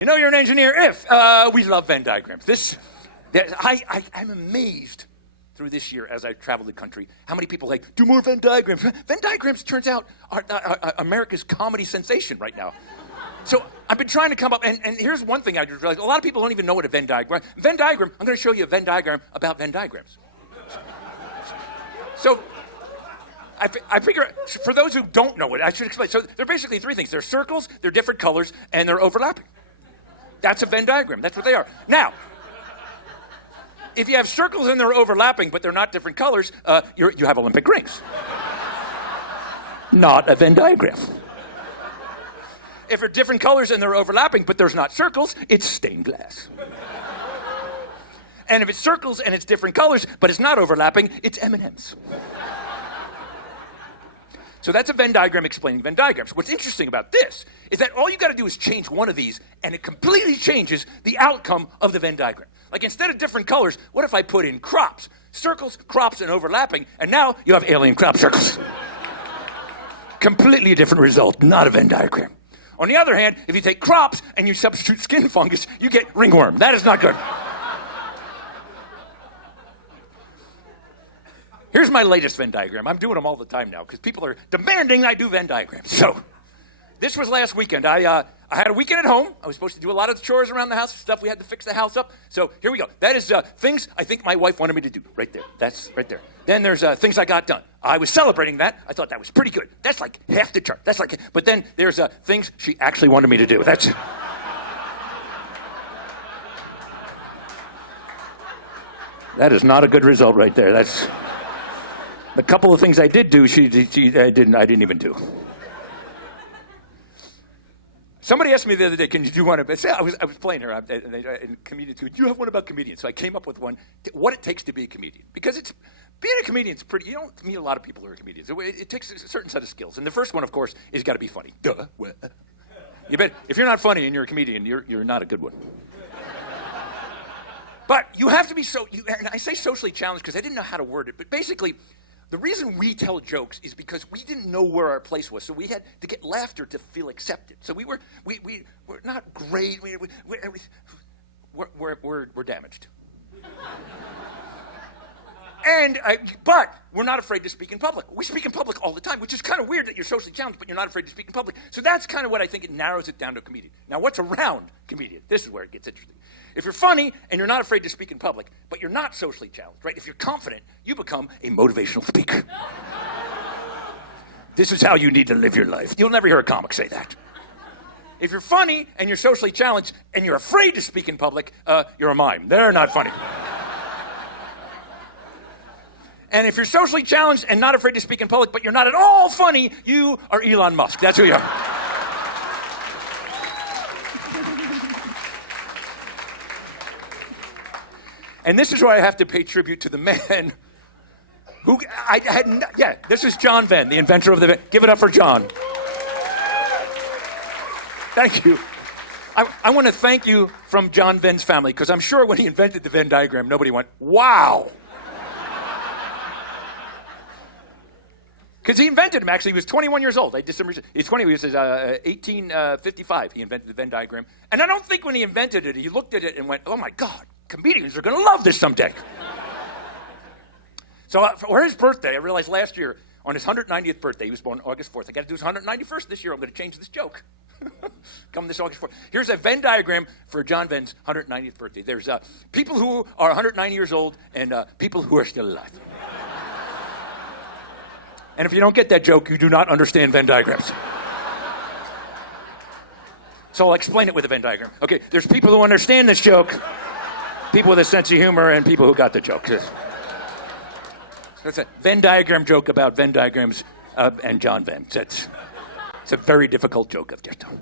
You know you're an engineer if we love Venn diagrams. I'm amazed through this year as I traveled the country how many people do more Venn diagrams. Venn diagrams, turns out, are America's comedy sensation right now. So I've been trying to come up, and here's one thing I just realized. A lot of people don't even know what a Venn diagram is. Venn diagram, I'm going to show you a Venn diagram about Venn diagrams. So I figure, for those who don't know it, I should explain. So they're basically three things. They're circles, they're different colors, and they're overlapping. That's a Venn diagram. That's what they are. Now, if you have circles and they're overlapping, but they're not different colors, you have Olympic rings. Not a Venn diagram. If they're different colors and they're overlapping, but there's not circles, it's stained glass. And if it's circles and it's different colors, but it's not overlapping, it's M&Ms. So that's a Venn diagram explaining Venn diagrams. What's interesting about this is that all you got to do is change one of these, and it completely changes the outcome of the Venn diagram. Like, instead of different colors, what if I put in crops? Circles, crops, and overlapping, and now you have alien crop circles. Completely different result, not a Venn diagram. On the other hand, if you take crops and you substitute skin fungus, you get ringworm. That is not good. Here's my latest Venn diagram. I'm doing them all the time now because people are demanding I do Venn diagrams. So this was last weekend. I had a weekend at home. I was supposed to do a lot of chores around the house, stuff we had to fix the house up. So here we go. That is things I think my wife wanted me to do right there. That's right there. Then there's things I got done. I was celebrating that. I thought that was pretty good. That's like half the chart. But then there's things she actually wanted me to do. That is not a good result right there. That's a couple of things I did do. I didn't even do. Somebody asked me the other day, "Can you do one?" I was playing her, and comedians go, "Do you have one about comedians?" So I came up with one. What it takes to be a comedian, because being a comedian is pretty. You don't meet a lot of people who are comedians. It takes a certain set of skills, and the first one, of course, is got to be funny. Duh. You bet. If you're not funny and you're a comedian, you're not a good one. But you have to be and I say socially challenged because I didn't know how to word it, but basically, the reason we tell jokes is because we didn't know where our place was, so we had to get laughter to feel accepted. So we're not great. We're damaged. But we're not afraid to speak in public. We speak in public all the time, which is kind of weird that you're socially challenged, but you're not afraid to speak in public. So that's kind of what I think it narrows it down to a comedian. Now, what's around comedian? This is where it gets interesting. If you're funny and you're not afraid to speak in public, but you're not socially challenged, right? If you're confident, you become a motivational speaker. This is how you need to live your life. You'll never hear a comic say that. If you're funny and you're socially challenged and you're afraid to speak in public, you're a mime. They're not funny. And if you're socially challenged and not afraid to speak in public, but you're not at all funny, you are Elon Musk. That's who you are. And this is where I have to pay tribute to the man who this is John Venn, the inventor of the Venn. Give it up for John. Thank you. I want to thank you from John Venn's family, because I'm sure when he invented the Venn diagram, nobody went, wow. Because he invented them, actually. He was 21 years old. I did some research. He's 20. He was 1855. He invented the Venn diagram. And I don't think when he invented it, he looked at it and went, oh, my God, comedians are going to love this someday. So for his birthday, I realized last year, on his 190th birthday, he was born August 4th. I got to do his 191st this year. I'm going to change this joke. Come this August 4th. Here's a Venn diagram for John Venn's 190th birthday. There's people who are 190 years old and people who are still alive. And if you don't get that joke, you do not understand Venn diagrams. So I'll explain it with a Venn diagram. Okay, there's people who understand this joke, people with a sense of humor, and people who got the joke. That's a Venn diagram joke about Venn diagrams and John Venn. It's a very difficult joke I've just done.